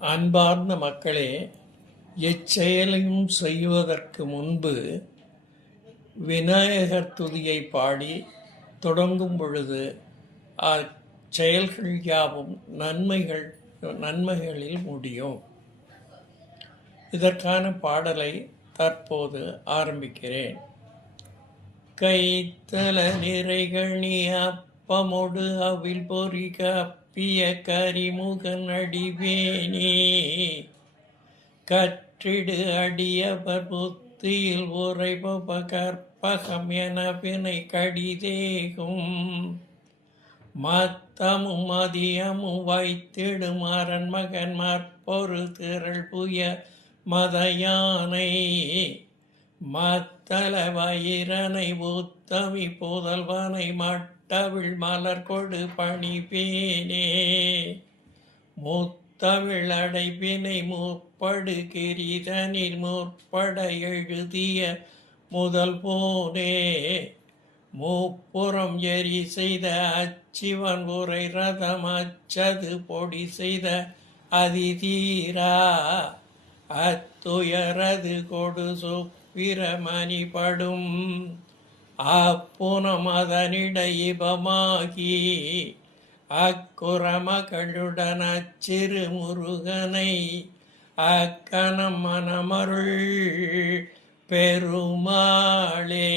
அன்பார்ந்த மக்களே, எச்செயலையும் செய்வதற்கு முன்பு விநாயகர் துதியை பாடி தொடங்கும் பொழுது அச்செயல்கள் யாவும் நன்மைகளில் முடியும். இதற்கான பாடலை தற்போது ஆரம்பிக்கிறேன். கைத்தல நிறைகணி அப்பமொடு அவில் பொறிக அப்பிய கரிமுகன் அடிவேணி கற்றிடு அடியவர் புத்தியில் உரைபவ கற்பகம் என வினை கடிதேகும் மத்தமும் மதியமும் வைத்திடும் அரண்மகன் மற்பொரு திரள் புய மதயானை மத்தல வயிரனை உத்தமி புதல்வனை மட்டவிழ் மலர் கொடு பணிபேனே முத்தமிழ் அடைப்பினை முற்படு கிரிதனில் முற்பட எழுதிய முதல் போனே முப்புறம் எரி செய்த அச்சிவன் உரை ரதம் அச்சது பொடி செய்த அதிதீரா அத்துயரது கொடு சுப்பிரமணி படும் அப்புனம் அதனிடையிபமாகி அக்குறமகளுடன் அச்சிறு முருகனை அக்கணம் மனமருள் பெருமாளே.